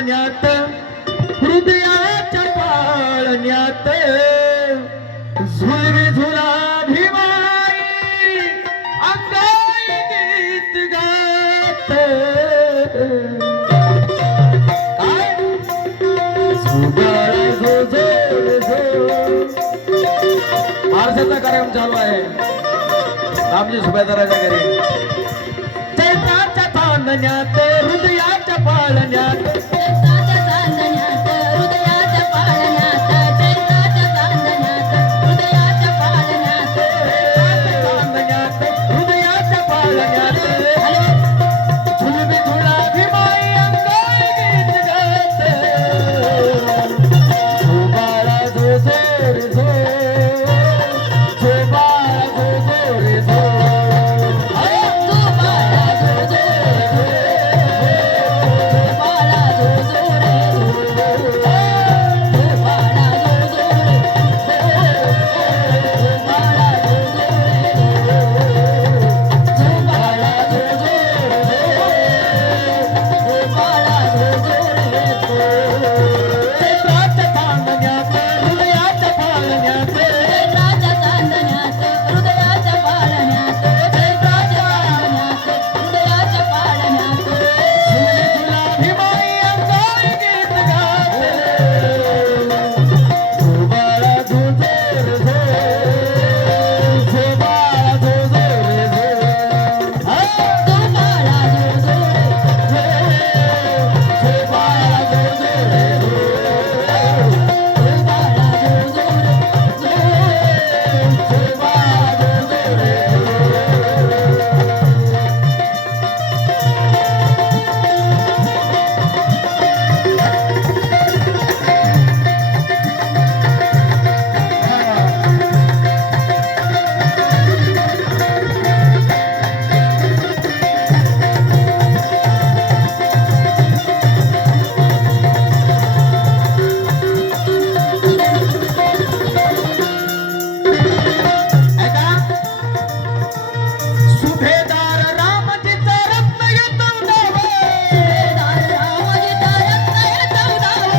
पाळण्यात हृदयाच्या पाळण्यात झुलवी झुला भिमाई अंगाई गीत गात काय झुगाळ झो झो झो आरशाचा कार्यक्रम चालू आहे आमच्या सुभेदाराच्या घरी चैत्राच्या चांदण्यात हृदयाच्या पाळण्यात चैत्राच्या चांदण्यात हृदयाच्या पाळण्यात चैत्राच्या चांदण्यात हृदयाच्या पाळण्यात चांदण्यात हृदयाच्या पाळण्यात झुलबी झुला भिमाई अंगाई गीत गात झोबाळा झो झो रे झो झोबाळा झो झो रे झो तू बाळा जो जो रे तू बाळा जो जो रे तू बाळा जो जो रे तू बाळा जो जो रे तू बाळा जो जो रे तू बाळा जो जो रे चैत्राच्या चांदण्यात हृदयाच्या पाळण्यात चैत्राच्या चांदण्यात हृदयाच्या पाळण्यात चैत्राच्या चांदण्यात हृदयाच्या पाळण्यात झुलबी झुला भिमाई अंगाई गीत गात झोबाळा झो झो रे झो झोबाळा झो झो रे झो तू बाळा जो जो रे झोबाळा झो झो रे झो तू बाळा जो जो रे झोबाळा झो झो रे ऐका सुभेदार रामजीचा रत्न येतो नाव सुभेदार रामजी रत्न येतो नाव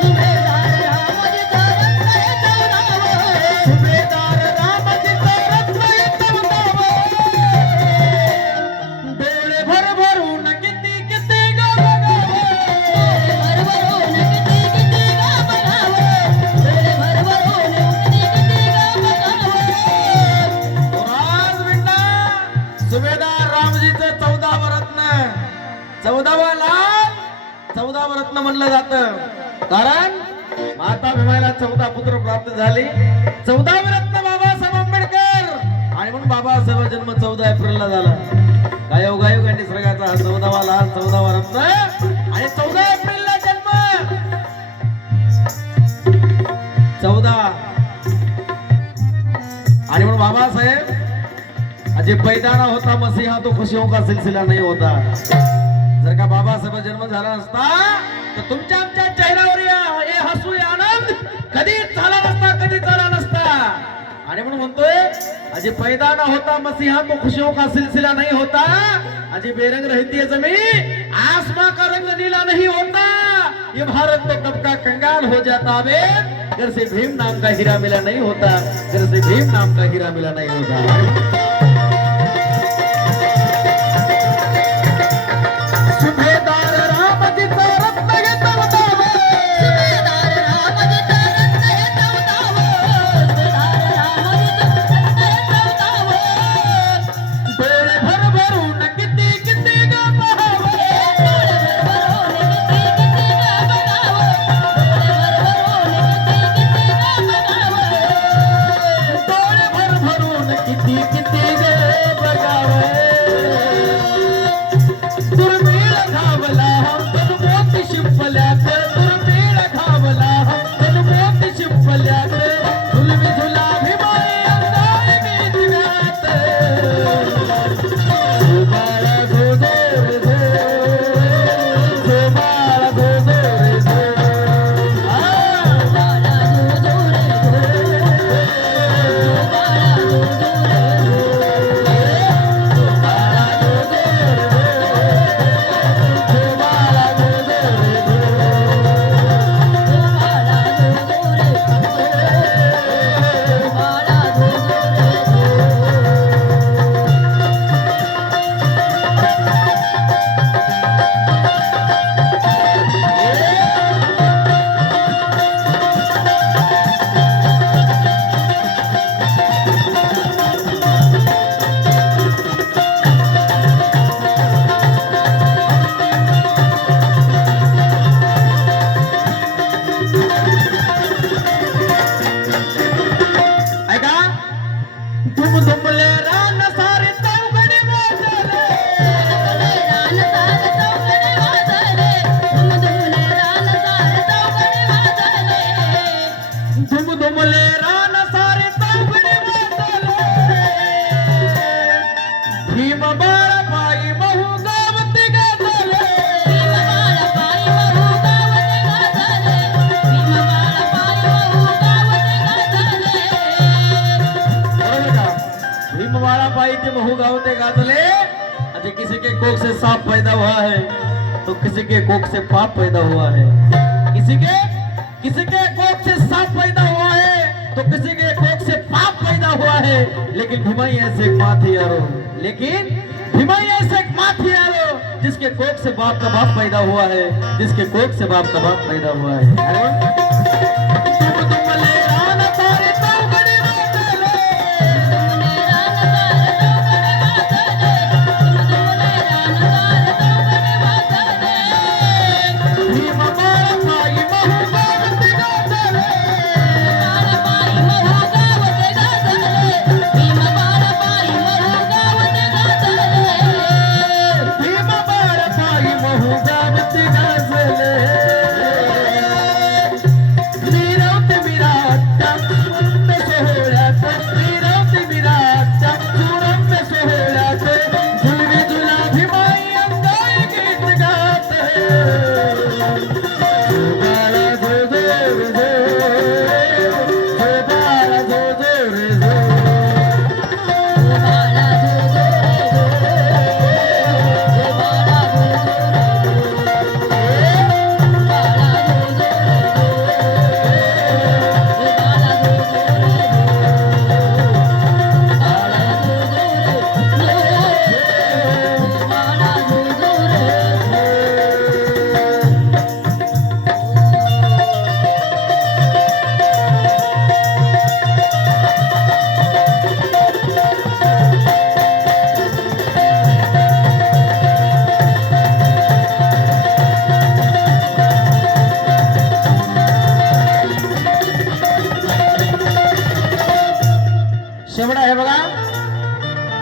सुभेदार रामजी रत्न येतो नाव सुभेदार रामजीचा रत्न येतो नाव डोळे भरभरून किती किती गाव भरभरून किती किती गाव बनावं डोळे भरभरून किती किती गाव बनावं आज विंडा सुभेदार रामजीचं 14व रत्न 14वा लाल 14व रत्न म्हणलं जातं कारण माता भीमाला 14 पुत्र प्राप्त झाले 14वे रत्न बाबासाहेब आंबेडकर आणि म्हणून बाबासाहेब जन्म 14 एप्रिलला झाला गायोगायोग आणि निसर्गाचा हा 14वा लाल 14वा रत्न आणि 14 एप्रिलला जन्म 14 आणि म्हणून बाबासाहेब अजय पैदा ना होता मसीहा तो खुशियों का सिलसिला नहीं होता जर का बाबासाहेब जन्म झाला नसता तर तुमच्या आमच्या चेहऱ्यावर हे हसू हे आनंद कधीच झाला नसता कधीच झाला नसता आणि म्हणून म्हणतोय अजय पैदा ना होता मसीहा तो खुशियों का सिलसिला नहीं होता अजय बेरंग रहती है जमीन आसमां का रंग नीला नहीं होता ये भारत तो कब का कंगाल हो जाता बे घर से भीम नाम का हीरा मिला नहीं होता घर से भीम नाम का हीरा मिला नहीं होता सुभेदार रामजीचा रत्न येतो नाव सुभेदार रामजी रत्न येतो नाव सुभेदार रामजी रत्न येतो नाव डोळे भरभरून किती किती ग पाहावं डोळे भरभरून किती किती गाव बनावं डोळे भरभरून किती किती गाव बनावं डोळे भरभरून किती किती के कोख से सांप पैदा हुआ है तो किसी के कोख से पाप पैदा हुआ है। किसी के कोख से सांप पैदा हुआ है तो किसी के कोख से पाप पैदा हुआ है। लेकिन भीमाई ऐसे एक माँ थी यारो, लेकिन भीमाई ऐसे एक माँ थी यारो जिसके कोख से बाप का बाप पैदा हुआ है, जिसके कोख से बाप का बाप पैदा हुआ है। अरे शेवटा आहे बघा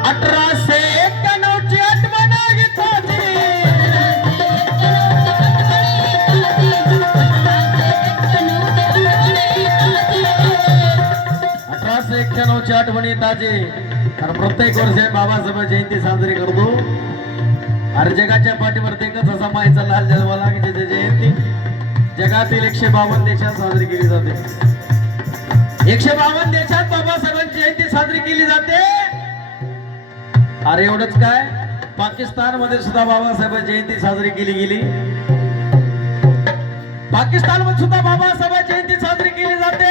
1891 ची आठवण गीताची, 1891 ची आठवणी ताजी. आणि प्रत्येक वर्षी बाबासाहेब जयंती साजरी करतो. अरे जगाच्या पाठीवरती एकच असा माईचा लाल जन्माला की त्याची जयंती जगातील 152 देशात साजरी केली जाते. 152 देशात बाबासाहेबांची जयंती साजरी केली जाते. अरे एवढंच काय, पाकिस्तान मध्ये सुद्धा बाबासाहेबांची जयंती साजरी केली गेली. पाकिस्तान मध्ये सुद्धा बाबासाहेबांची जयंती साजरी केली जाते.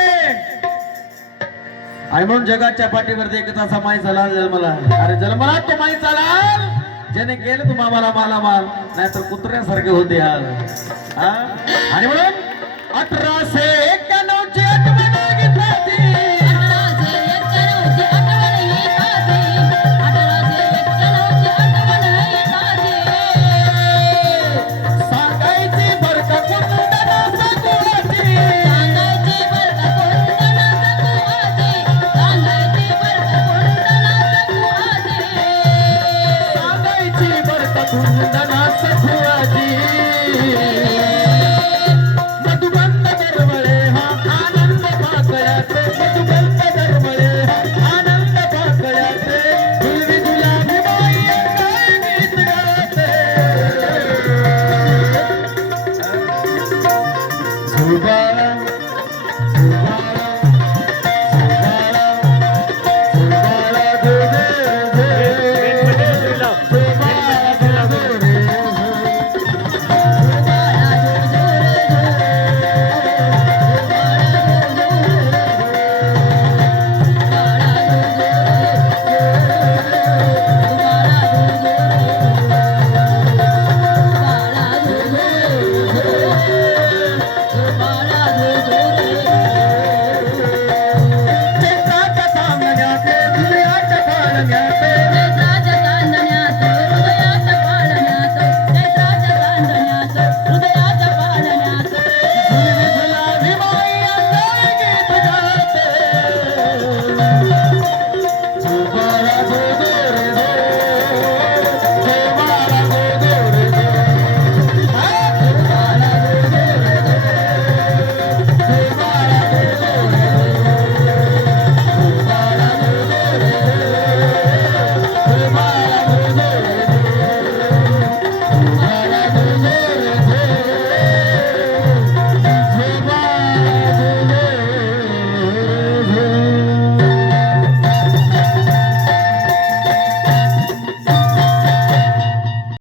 आणि म्हणून जगाच्या पाठीवरती एकच असा माईचा लाल जन्मला. अरे जन्मला तो माईचा लाल ज्याने केलं तुम्हा मला मालामाल, नाहीतर कुत्र्यासारखे होते हाल. आणि म्हणून 1891 ची आठवण गीताची, 1891 ची आठवण ही ताजी, 1891 ची आठवण ही ताजी. सांगायची बरं का कुंदना सगुणाची, सांगायची बरं का कुंदना सगुआची, सांगायची बरं का कुंदना सगुआची, सांगायची बरं का कुंदना सगुआची. मधुगंध दरवळे हा आनंद पाकळ्याचे, मधुगंध दरवळे हा आनंद पाकळ्याचे, गुलवी गुलाबी बाई काय गीत गाते. झुबा